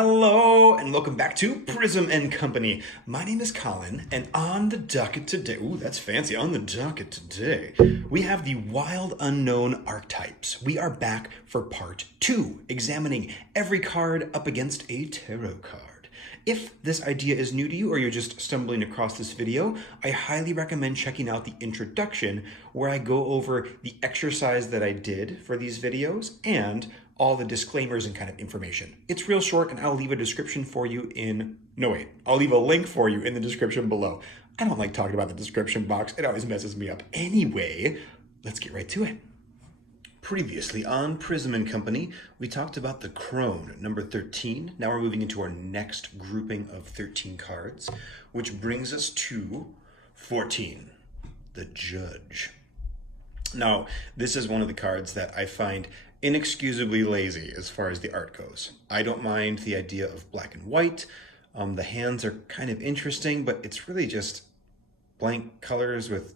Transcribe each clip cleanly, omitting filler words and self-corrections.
Hello and welcome back to Prism and Company. My name is Colin, and on the docket today, ooh, that's fancy, on the docket today, we have the wild unknown archetypes. We are back for part 2, examining every card up against a tarot card. If this idea is new to you or you're just stumbling across this video, I highly recommend checking out the introduction where I go over the exercise that I did for these videos and all the disclaimers and kind of information. It's real short, and I'll leave a description for you I'll leave a link for you in the description below. I don't like talking about the description box. It always messes me up. Anyway, let's get right to it. Previously on Prism and Company, we talked about the Crone, number 13. Now we're moving into our next grouping of 13 cards, which brings us to 14, the Judge. Now, this is one of the cards that I find inexcusably lazy as far as the art goes. I don't mind the idea of black and white. The hands are kind of interesting, but it's really just blank colors with,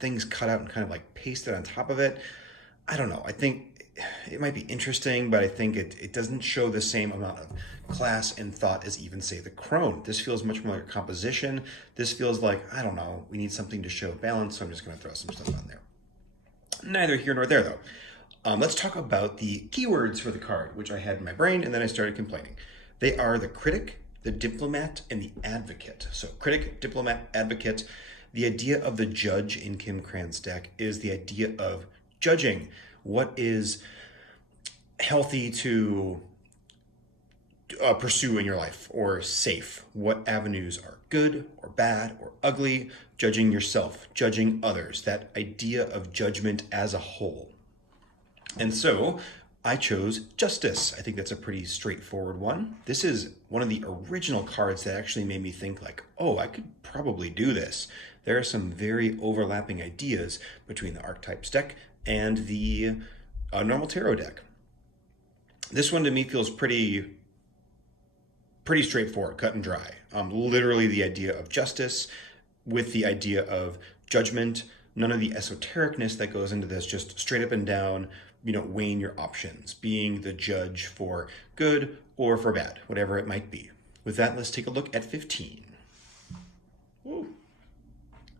things cut out and kind of like pasted on top of it. I don't know. I think it might be interesting, but I think it doesn't show the same amount of class and thought as even, say, the Crone. This feels much more like a composition. This feels like, I don't know, we need something to show balance, so I'm just going to throw some stuff on there. Neither here nor there, though. Let's talk about the keywords for the card, which I had in my brain, and then I started complaining. They are the Critic, the Diplomat, and the Advocate. So Critic, Diplomat, Advocate. The idea of the Judge in Kim Cran's deck is the idea of judging what is healthy to pursue in your life, or safe. What avenues are good or bad or ugly, judging yourself, judging others, that idea of judgment as a whole. And so I chose Justice. I think that's a pretty straightforward one. This is one of the original cards that actually made me think like, oh, I could probably do this. There are some very overlapping ideas between the Archetypes deck and the normal tarot deck. This one to me feels pretty straightforward, cut and dry. Literally the idea of justice with the idea of judgment, none of the esotericness that goes into this, just straight up and down, weighing your options, being the judge for good or for bad, whatever it might be. With that, let's take a look at 15. Ooh.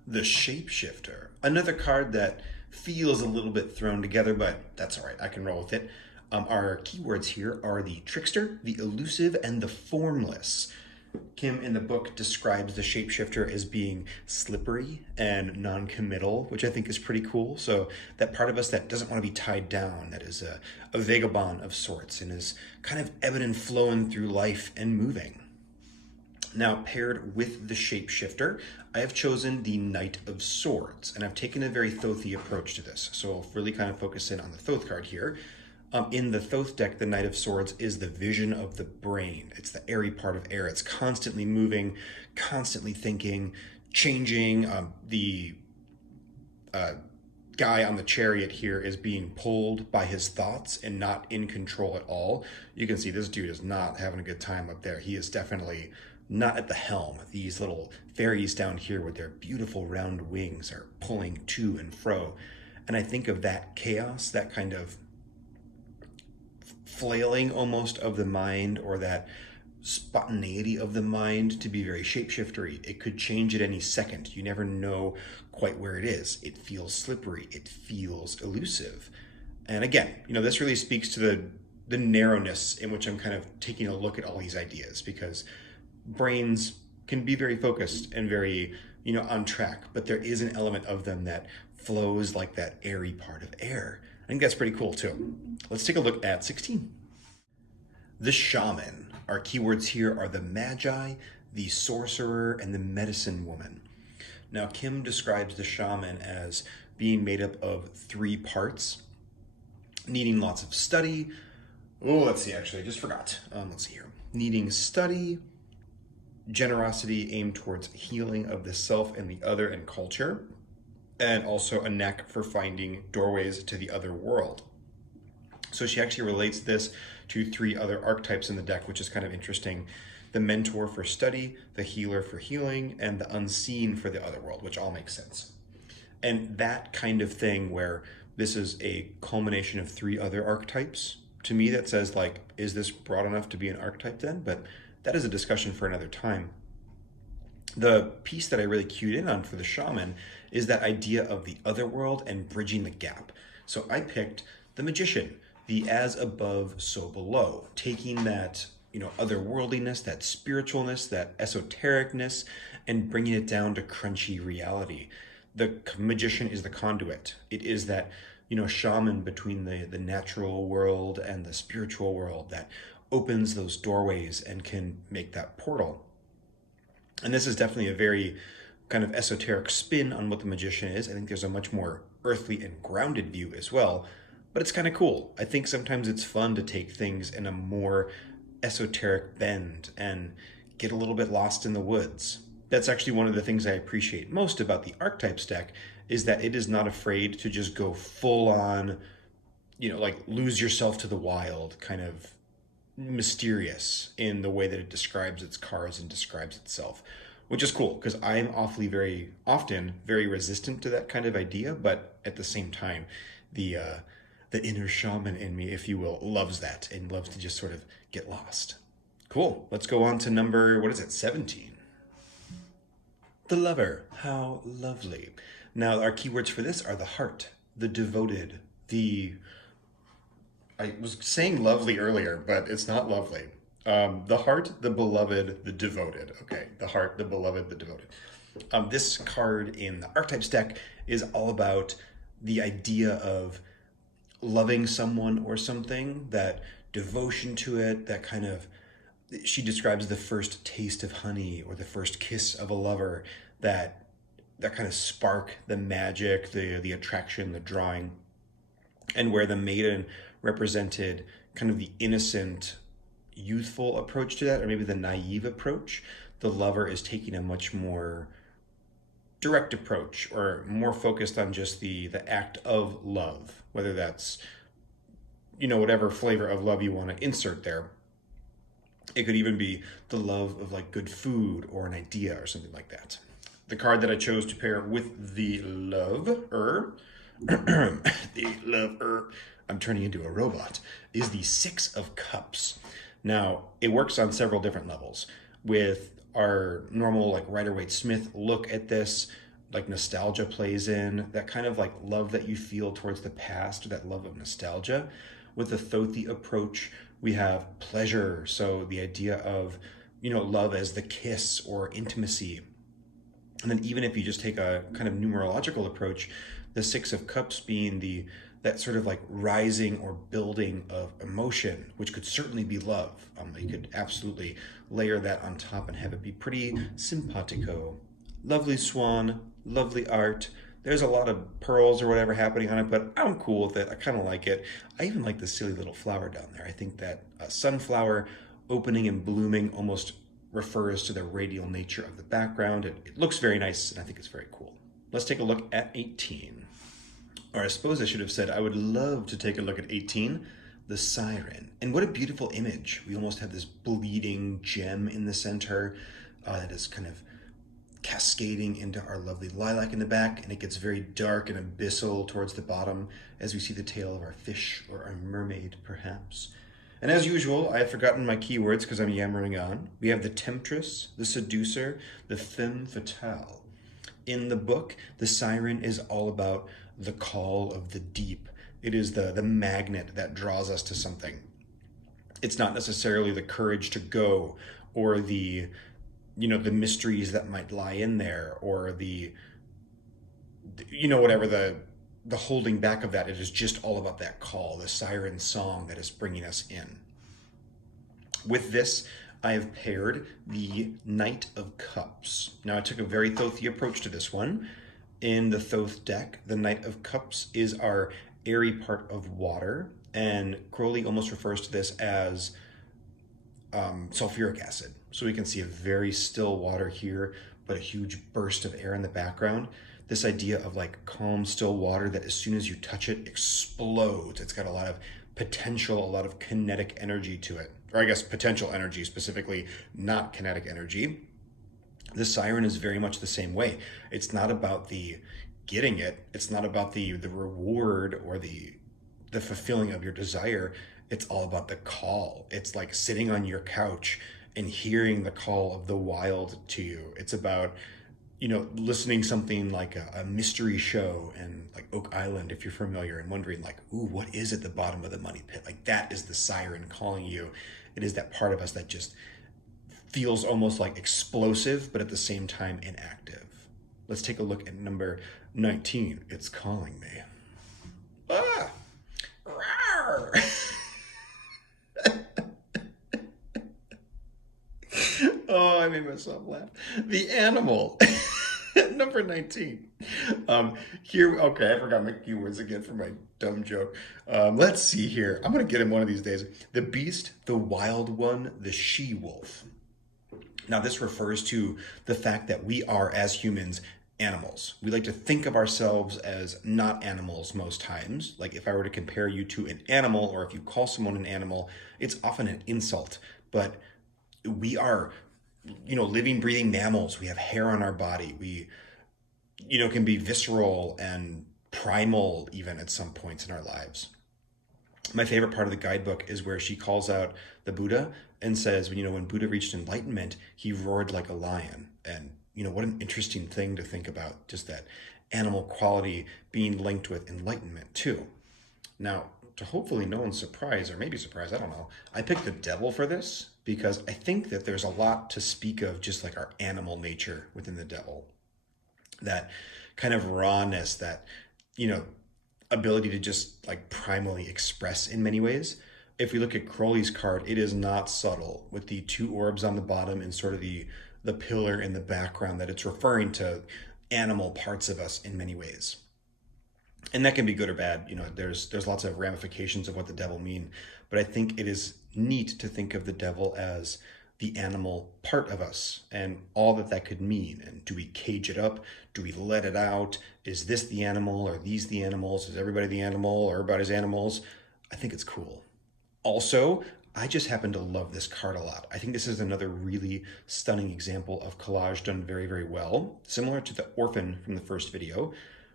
The Shapeshifter, another card that feels a little bit thrown together, but that's all right, I can roll with it. Our keywords here are the Trickster, the Elusive, and the Formless. Kim in the book describes the Shapeshifter as being slippery and non-committal, which I think is pretty cool. So that part of us that doesn't want to be tied down, that is a vagabond of sorts and is kind of ebbing and flowing through life and moving. Now, paired with the Shapeshifter, I have chosen the Knight of Swords, and I've taken a very Thoth-y approach to this. So I'll really kind of focus in on the Thoth card here. In the Thoth deck, the Knight of Swords is the vision of the brain. It's the airy part of air. It's constantly moving, constantly thinking, changing. The guy on the chariot here is being pulled by his thoughts and not in control at all. You can see this dude is not having a good time up there. He is definitely not at the helm. These little fairies down here with their beautiful round wings are pulling to and fro. And I think of that chaos, that kind of flailing almost of the mind, or that spontaneity of the mind, to be very shapeshiftery. It could change at any second. You never know quite where it is. It feels slippery. It feels elusive. And again, this really speaks to the narrowness in which I'm kind of taking a look at all these ideas, because brains can be very focused and very, on track, but there is an element of them that flows like that airy part of air. I think that's pretty cool too. Let's take a look at 16. The Shaman. Our keywords here are the Magi, the Sorcerer, and the Medicine Woman. Now, Kim describes the Shaman as being made up of 3 parts, needing lots of study. Oh, let's see, actually, I just forgot. Let's see here. Needing study, generosity aimed towards healing of the self and the other and culture, and also a knack for finding doorways to the other world. So she actually relates this to 3 other archetypes in the deck, which is kind of interesting. The Mentor for study, the Healer for healing, and the Unseen for the other world, which all makes sense. And that kind of thing where this is a culmination of 3 other archetypes to me that says like, is this broad enough to be an archetype then? But that is a discussion for another time. The piece that I really cued in on for the shaman is that idea of the other world and bridging the gap. So I picked the magician, the as above, so below, taking that, otherworldliness, that spiritualness, that esotericness, and bringing it down to crunchy reality. The magician is the conduit. It is that, shaman between the natural world and the spiritual world that opens those doorways and can make that portal. And this is definitely a very kind of esoteric spin on what the magician is. I think there's a much more earthly and grounded view as well, but it's kind of cool. I think sometimes it's fun to take things in a more esoteric bend and get a little bit lost in the woods. That's actually one of the things I appreciate most about the Archetypes deck, is that it is not afraid to just go full on, like lose yourself to the wild, kind of mysterious in the way that it describes its cards and describes itself, which is cool because I'm very often very resistant to that kind of idea, but at the same time, the inner shaman in me, if you will, loves that and loves to just sort of get lost. Cool. Let's go on to number, 17. The lover. How lovely. Now, our keywords for this are the heart, the devoted, I was saying lovely earlier, but it's not lovely. The heart, the beloved, the devoted. Okay, the heart, the beloved, the devoted. This card in the Archetypes deck is all about the idea of loving someone or something, that devotion to it, that kind of, she describes the first taste of honey or the first kiss of a lover, that kind of spark, the magic, the attraction, the drawing, and where the maiden represented kind of the innocent, youthful approach to that, or maybe the naive approach. The lover is taking a much more direct approach, or more focused on just the act of love, whether that's, whatever flavor of love you want to insert there. It could even be the love of like good food or an idea or something like that. The card that I chose to pair with the lover, I'm turning into a robot, is the Six of Cups. Now, it works on several different levels. With our normal like Rider-Waite-Smith look at this, like nostalgia plays in, that kind of like love that you feel towards the past, or that love of nostalgia. With the Thothi approach, we have pleasure, so the idea of, love as the kiss or intimacy. And then even if you just take a kind of numerological approach, the Six of Cups being that sort of like rising or building of emotion, which could certainly be love. You could absolutely layer that on top and have it be pretty simpatico. Lovely swan, lovely art. There's a lot of pearls or whatever happening on it, but I'm cool with it. I kind of like it. I even like the silly little flower down there. I think that a sunflower opening and blooming almost refers to the radial nature of the background. It looks very nice, and I think it's very cool. Let's take a look at 18. Or I suppose I should have said I would love to take a look at 18, the Siren. And what a beautiful image. We almost have this bleeding gem in the center that is kind of cascading into our lovely lilac in the back, and it gets very dark and abyssal towards the bottom as we see the tail of our fish or our mermaid, perhaps. And as usual, I have forgotten my keywords because I'm yammering on. We have the temptress, the seducer, the femme fatale. In the book, the Siren is all about the call of the deep. It is the magnet that draws us to something. It's not necessarily the courage to go, or the mysteries that might lie in there, or whatever the holding back of that. It is just all about that call, the siren song that is bringing us in. With this, I have paired the Knight of Cups. Now, I took a very Thothi approach to this one. In the Thoth deck, the Knight of Cups is our airy part of water, and Crowley almost refers to this as sulfuric acid. So we can see a very still water here, but a huge burst of air in the background. This idea of like calm, still water that as soon as you touch it, explodes. It's got a lot of potential, a lot of kinetic energy to it. Or I guess potential energy specifically, not kinetic energy. The Siren is very much the same way. It's not about the getting it. It's not about the reward or the fulfilling of your desire. it's all about the call. It's like sitting on your couch and hearing the call of the wild to you. It's about, listening something like a mystery show and like Oak Island, if you're familiar, and wondering like, ooh, what is at the bottom of the money pit? Like that is the siren calling you. It is that part of us that just feels almost like explosive, but at the same time inactive. Let's take a look at number 19. It's calling me. Ah! Rawr! Oh, I made myself laugh. The animal. Number 19. Here, okay, I forgot my keywords again for my dumb joke. Let's see here. I'm going to get him one of these days. The beast, the wild one, the she-wolf. Now, this refers to the fact that we are, as humans, animals. We like to think of ourselves as not animals most times. Like if I were to compare you to an animal, or if you call someone an animal, it's often an insult. But we are, living, breathing mammals. We have hair on our body. We, can be visceral and primal even at some points in our lives. My favorite part of the guidebook is where she calls out the Buddha and says, when Buddha reached enlightenment, he roared like a lion. And, what an interesting thing to think about, just that animal quality being linked with enlightenment too. Now, to hopefully no one's surprise, or maybe surprise, I don't know, I picked the devil for this because I think that there's a lot to speak of just like our animal nature within the devil. That kind of rawness, that, ability to just like primally express in many ways. If we look at Crowley's card, it is not subtle with the two orbs on the bottom and sort of the pillar in the background, that it's referring to animal parts of us in many ways. And that can be good or bad. There's lots of ramifications of what the devil mean, but I think it is neat to think of the devil as the animal part of us and all that could mean. And do we cage it up? Do we let it out? Is this the animal? Are these the animals? Is everybody the animal, or everybody's animals? I think it's cool. Also, I just happen to love this card a lot. I think this is another really stunning example of collage done very, very well. Similar to the orphan from the first video,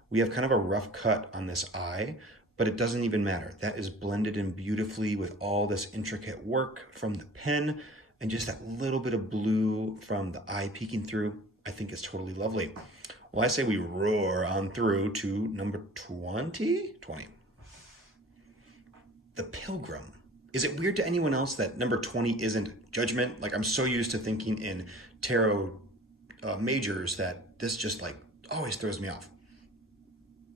we have kind of a rough cut on this eye, but it doesn't even matter. That is blended in beautifully with all this intricate work from the pen and just that little bit of blue from the eye peeking through. I think it's totally lovely. Well, I say we roar on through to number 20. The Pilgrim. Is it weird to anyone else that number 20 isn't Judgment? Like, I'm so used to thinking in tarot majors that this just like always throws me off.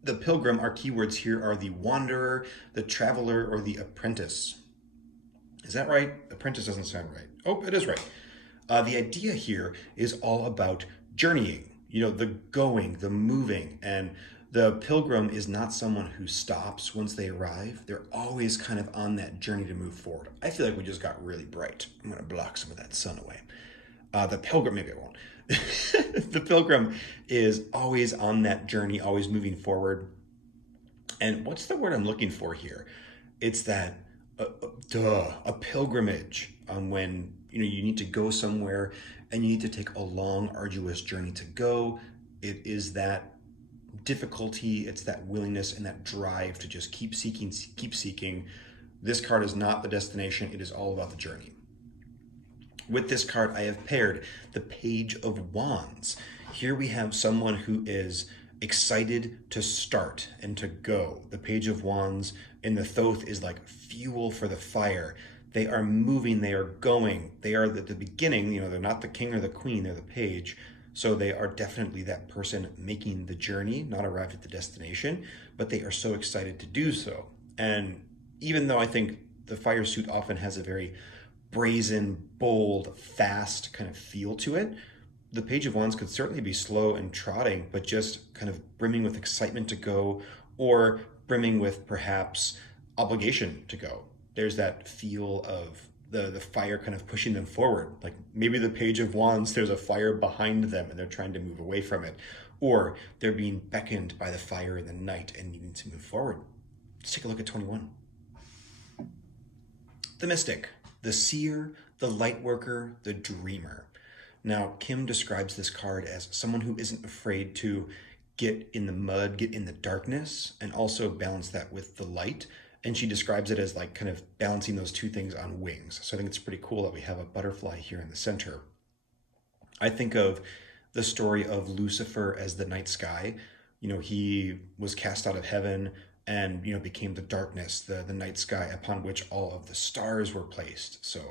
The Pilgrim, our keywords here are the Wanderer, the Traveler, or the Apprentice. Is that right? Apprentice doesn't sound right. Oh, it is right. The idea here is all about journeying, the going, the moving. And the pilgrim is not someone who stops once they arrive. They're always kind of on that journey to move forward. I feel like we just got really bright. I'm going to block some of that sun away. The pilgrim, maybe I won't. The pilgrim is always on that journey, always moving forward. And what's the word I'm looking for here? It's that, a pilgrimage on when, you need to go somewhere and you need to take a long, arduous journey to go. It is that difficulty, it's that willingness and that drive to just keep seeking. This card is not the destination, it is all about the journey. With this card, I have paired the Page of Wands. Here we have someone who is excited to start and to go. The Page of Wands in the Thoth is like fuel for the fire. They are moving, they are going. They are at the beginning, they're not the king or the queen, they're the page. So they are definitely that person making the journey, not arrived at the destination, but they are so excited to do so. And even though I think the fire suit often has a very brazen, bold, fast kind of feel to it, the Page of Wands could certainly be slow and trotting, but just kind of brimming with excitement to go, or brimming with perhaps obligation to go. There's that feel of the fire kind of pushing them forward. Like maybe the Page of Wands, there's a fire behind them and they're trying to move away from it, or they're being beckoned by the fire in the night and needing to move forward. Let's take a look at 21. The Mystic, the Seer, the Lightworker, the Dreamer. Now, Kim describes this card as someone who isn't afraid to get in the mud, get in the darkness, and also balance that with the light. And she describes it as like kind of balancing those two things on wings. So I think it's pretty cool that we have a butterfly here in the center. I think of the story of Lucifer as the night sky. He was cast out of heaven and, became the darkness, the night sky upon which all of the stars were placed. So,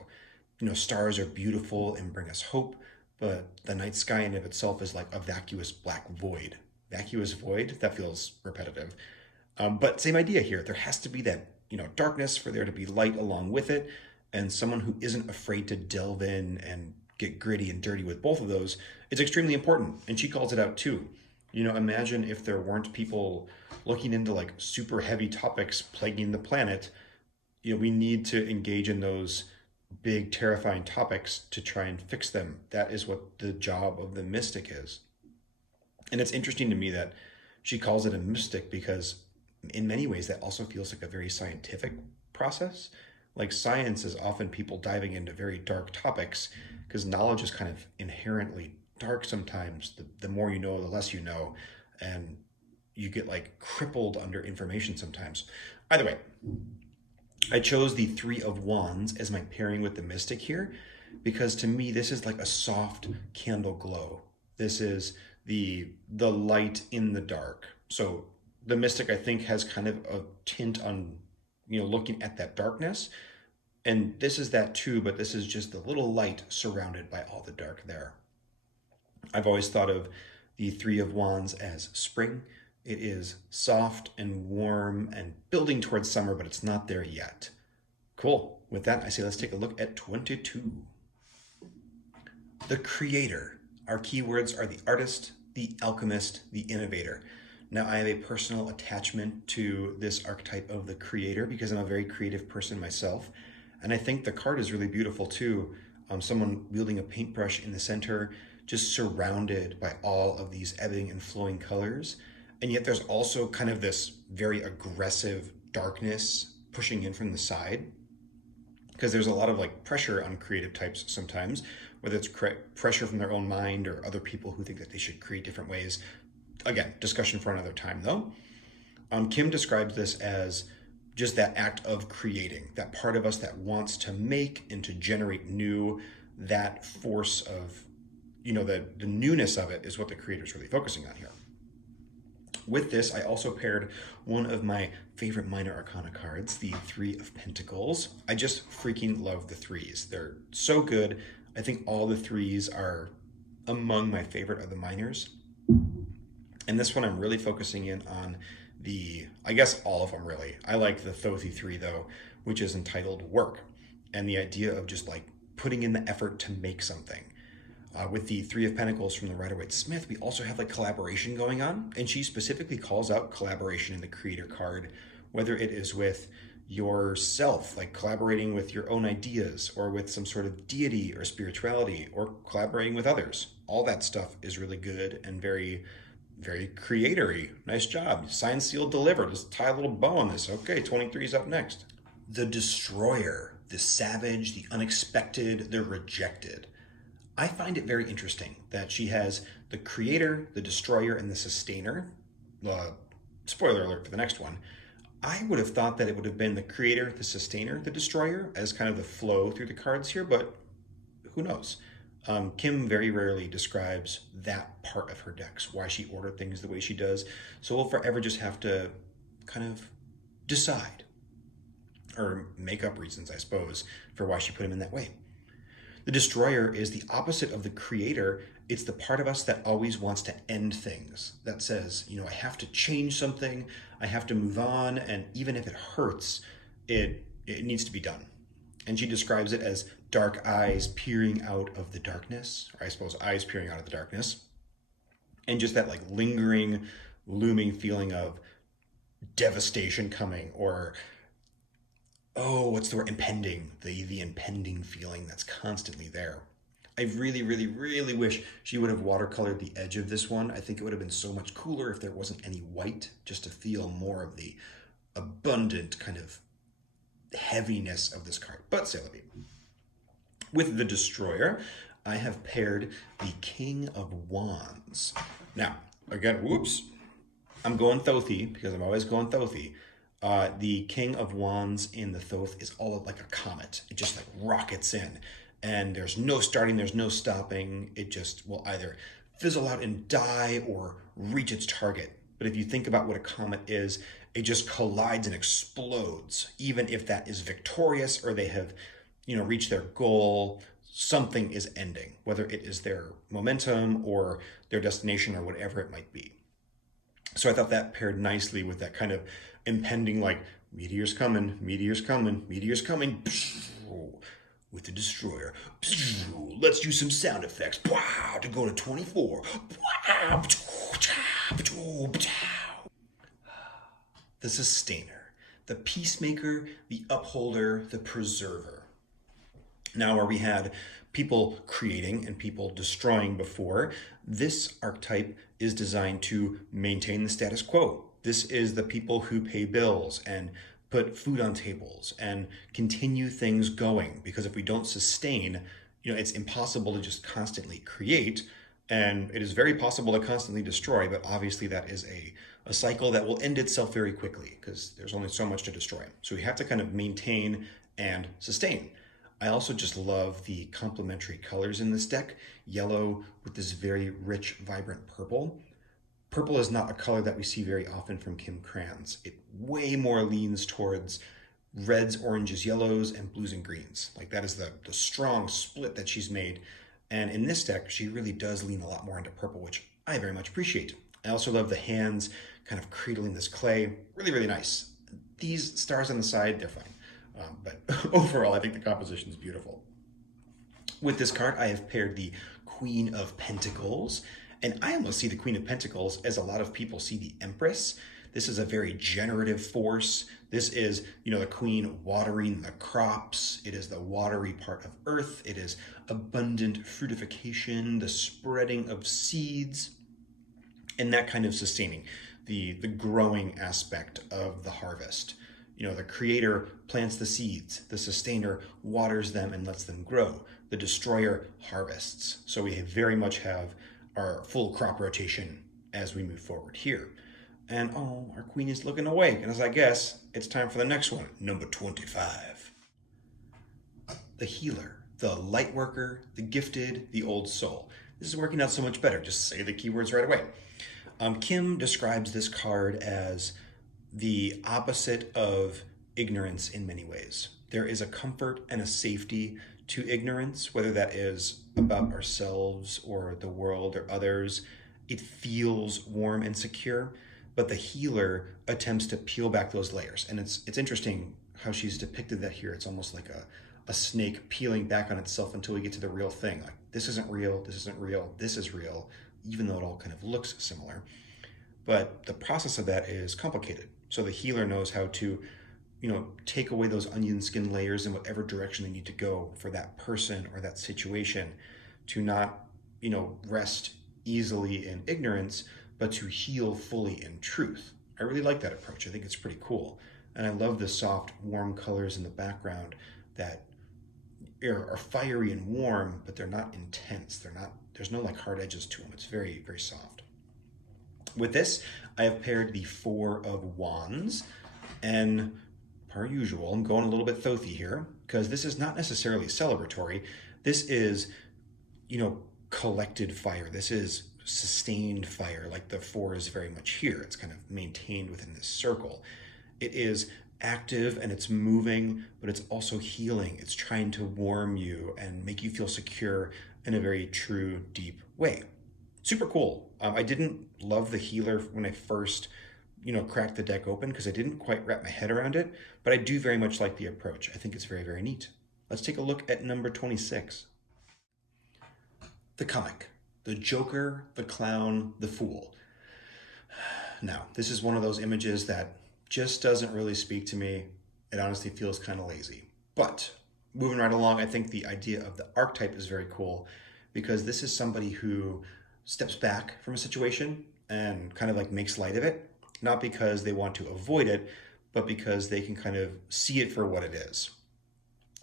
stars are beautiful and bring us hope, but the night sky in of itself is like a vacuous black void. Vacuous void, that feels repetitive. But same idea here. There has to be that, darkness for there to be light along with it. And someone who isn't afraid to delve in and get gritty and dirty with both of those, it's extremely important. And she calls it out too. Imagine if there weren't people looking into like super heavy topics plaguing the planet. We need to engage in those big, terrifying topics to try and fix them. That is what the job of the mystic is. And it's interesting to me that she calls it a mystic because in many ways that also feels like a very scientific process. Like science is often people diving into very dark topics because knowledge is kind of inherently dark sometimes. The more you know, the less you know, and you get like crippled under information sometimes. Either way, I chose the Three of Wands as my pairing with the Mystic here because to me this is like a soft candle glow. This is the light in the dark. So the Mystic, I think, has kind of a tint on, looking at that darkness. And this is that too, but this is just the little light surrounded by all the dark there. I've always thought of the Three of Wands as spring. It is soft and warm and building towards summer, but it's not there yet. Cool. With that, I say let's take a look at 22. The creator. Our keywords are the artist, the alchemist, the innovator. Now, I have a personal attachment to this archetype of the creator because I'm a very creative person myself. And I think the card is really beautiful too. Someone wielding a paintbrush in the center, just surrounded by all of these ebbing and flowing colors. And yet there's also kind of this very aggressive darkness pushing in from the side. Because there's a lot of like pressure on creative types sometimes, whether it's pressure from their own mind or other people who think that they should create different ways. Again, discussion for another time though. Kim describes this as just that act of creating, that part of us that wants to make and to generate new, that force of, the newness of it is what the creator is really focusing on here. With this, I also paired one of my favorite minor arcana cards, the Three of Pentacles. I just freaking love the threes. They're so good. I think all the threes are among my favorite of the minors. And this one I'm really focusing in on I guess all of them really. I like the Thothi 3 though, which is entitled Work. And the idea of just like putting in the effort to make something. With the Three of Pentacles from the Rider-Waite-Smith, we also have like collaboration going on. And she specifically calls out collaboration in the creator card, whether it is with yourself, like collaborating with your own ideas or with some sort of deity or spirituality or collaborating with others. All that stuff is really good and very, very creatory. Nice job. Signed, sealed, delivered. Let's tie a little bow on this. Okay, 23 is up next. The Destroyer, the savage, the unexpected, the rejected. I find it very interesting that she has the creator, the destroyer, and the sustainer. Spoiler alert for the next one. I would have thought that it would have been the creator, the sustainer, the destroyer as kind of the flow through the cards here, but who knows? Kim very rarely describes that part of her decks, why she ordered things the way she does. So we'll forever just have to kind of decide or make up reasons, I suppose, for why she put him in that way. The destroyer is the opposite of the creator. It's the part of us that always wants to end things, that says, I have to change something, I have to move on, and even if it hurts, it needs to be done. And she describes it as dark eyes peering out of the darkness, or I suppose eyes peering out of the darkness, and just that like lingering, looming feeling of devastation coming, or what's the word? Impending. The impending feeling that's constantly there. I really, really, really wish she would have watercolored the edge of this one. I think it would have been so much cooler if there wasn't any white, just to feel more of the abundant kind of heaviness of this card. But c'est la vie. With the Destroyer, I have paired the King of Wands. Now, again, whoops. I'm going Thothi because I'm always going Thothi. The King of Wands in the Thoth is all like a comet. It just like rockets in, and there's no starting, there's no stopping. It just will either fizzle out and die or reach its target. But if you think about what a comet is, it just collides and explodes. Even if that is victorious or they have, reached their goal, something is ending, whether it is their momentum or their destination or whatever it might be. So I thought that paired nicely with that kind of impending, like, meteor's coming, meteor's coming, meteor's coming, with the destroyer. Let's do some sound effects to go to 24. The sustainer, the peacemaker, the upholder, the preserver. Now, where we had people creating and people destroying before, this archetype is designed to maintain the status quo. This is the people who pay bills and put food on tables and continue things going, because if we don't sustain, it's impossible to just constantly create, and it is very possible to constantly destroy, but obviously that is a cycle that will end itself very quickly because there's only so much to destroy. So we have to kind of maintain and sustain. I also just love the complementary colors in this deck. Yellow with this very rich, vibrant purple. Purple is not a color that we see very often from Kim Krans. It way more leans towards reds, oranges, yellows, and blues and greens. Like, that is the strong split that she's made. And in this deck, she really does lean a lot more into purple, which I very much appreciate. I also love the hands kind of cradling this clay. Really, really nice. These stars on the side, they're fine. But overall, I think the composition is beautiful. With this card, I have paired the Queen of Pentacles. And I almost see the Queen of Pentacles as a lot of people see the Empress. This is a very generative force. This is, the Queen watering the crops. It is the watery part of Earth. It is abundant fruitification, the spreading of seeds, and that kind of sustaining, the growing aspect of the harvest. The creator plants the seeds, the sustainer waters them and lets them grow, the destroyer harvests. So we very much have our full crop rotation as we move forward here. And our queen is looking awake, and as I guess, it's time for the next one, number 25. The healer, the light worker, the gifted, the old soul. This is working out so much better. Just say the keywords right away. Kim describes this card as the opposite of ignorance in many ways. There is a comfort and a safety to ignorance, whether that is about ourselves or the world or others. It feels warm and secure, but the healer attempts to peel back those layers. And it's interesting how she's depicted that here. It's almost like a snake peeling back on itself until we get to the real thing. Like, this isn't real, this isn't real, this is real, even though it all kind of looks similar. But the process of that is complicated. So the healer knows how to, take away those onion skin layers in whatever direction they need to go for that person or that situation, to not, rest easily in ignorance, but to heal fully in truth. I really like that approach. I think it's pretty cool. And I love the soft, warm colors in the background that are fiery and warm, but they're not intense. There's no like hard edges to them. It's very, very soft. With this, I have paired the Four of Wands, and per usual, I'm going a little bit Thothy here, because this is not necessarily celebratory. This is, collected fire. This is sustained fire, like the four is very much here. It's kind of maintained within this circle. It is active and it's moving, but it's also healing. It's trying to warm you and make you feel secure in a very true, deep way. Super cool. I didn't love the healer when I first, cracked the deck open, because I didn't quite wrap my head around it, but I do very much like the approach. I think it's very, very neat. Let's take a look at number 26. The comic, the Joker, the clown, the fool. Now, this is one of those images that just doesn't really speak to me. It honestly feels kind of lazy. But moving right along, I think the idea of the archetype is very cool, because this is somebody who steps back from a situation and kind of like makes light of it, not because they want to avoid it, but because they can kind of see it for what it is.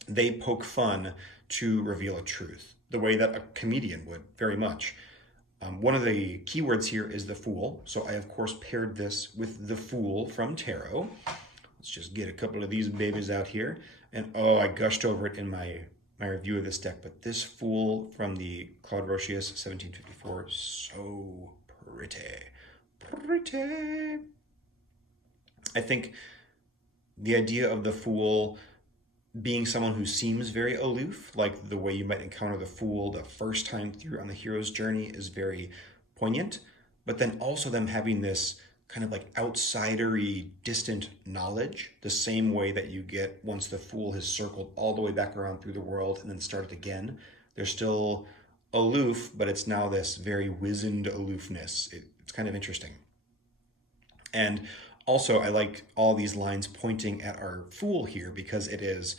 They poke fun to reveal a truth, the way that a comedian would, very much. One of the keywords here is the Fool, so I of course paired this with the Fool from Tarot. Let's just get a couple of these babies out here. And oh, I gushed over it in my review of this deck, but this Fool from the Claude Rochius 1754, so pretty. Pretty. I think the idea of the Fool being someone who seems very aloof, like the way you might encounter the Fool the first time through on the hero's journey, is very poignant. But then also them having this kind of like outsidery, distant knowledge, the same way that you get once the Fool has circled all the way back around through the world and then started again. They're still aloof, but it's now this very wizened aloofness. It's kind of interesting. And also, I like all these lines pointing at our Fool here because it is,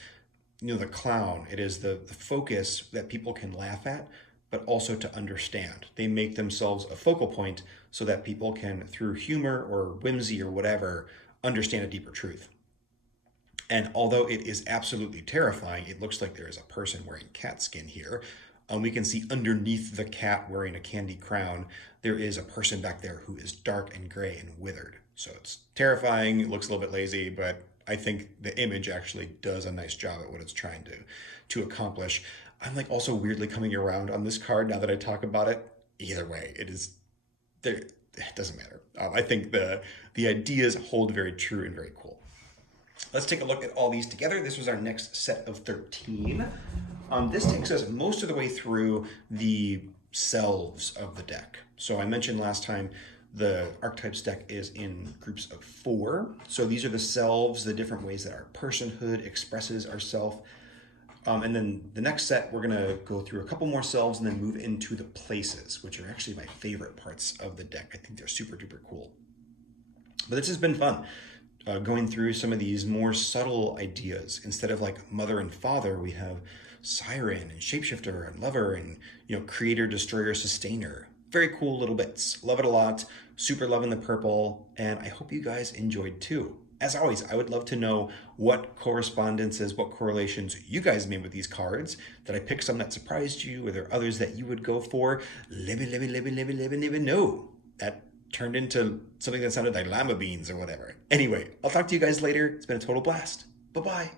the clown. It is the focus that people can laugh at, but also to understand. They make themselves a focal point so that people can, through humor or whimsy or whatever, understand a deeper truth. And although it is absolutely terrifying, it looks like there is a person wearing cat skin here. We can see underneath the cat wearing a candy crown, there is a person back there who is dark and gray and withered. So it's terrifying, it looks a little bit lazy, but I think the image actually does a nice job at what it's trying to accomplish. I'm like also weirdly coming around on this card now that I talk about it. Either way, it doesn't matter. I think the ideas hold very true and very cool. Let's take a look at all these together. This was our next set of 13. This takes us most of the way through the selves of the deck. So I mentioned last time the Archetypes deck is in groups of 4. So these are the selves, the different ways that our personhood expresses ourself. And then the next set, we're going to go through a couple more selves and then move into the places, which are actually my favorite parts of the deck. I think they're super duper cool. But this has been fun, going through some of these more subtle ideas. Instead of like mother and father, we have Siren and Shapeshifter and Lover and, creator, destroyer, sustainer. Very cool little bits. Love it a lot. Super loving the purple. And I hope you guys enjoyed too. As always, I would love to know what correspondences, what correlations you guys made with these cards. Did I pick some that surprised you? Are there others that you would go for? Let me know. That turned into something that sounded like lima beans or whatever. Anyway, I'll talk to you guys later. It's been a total blast. Bye-bye.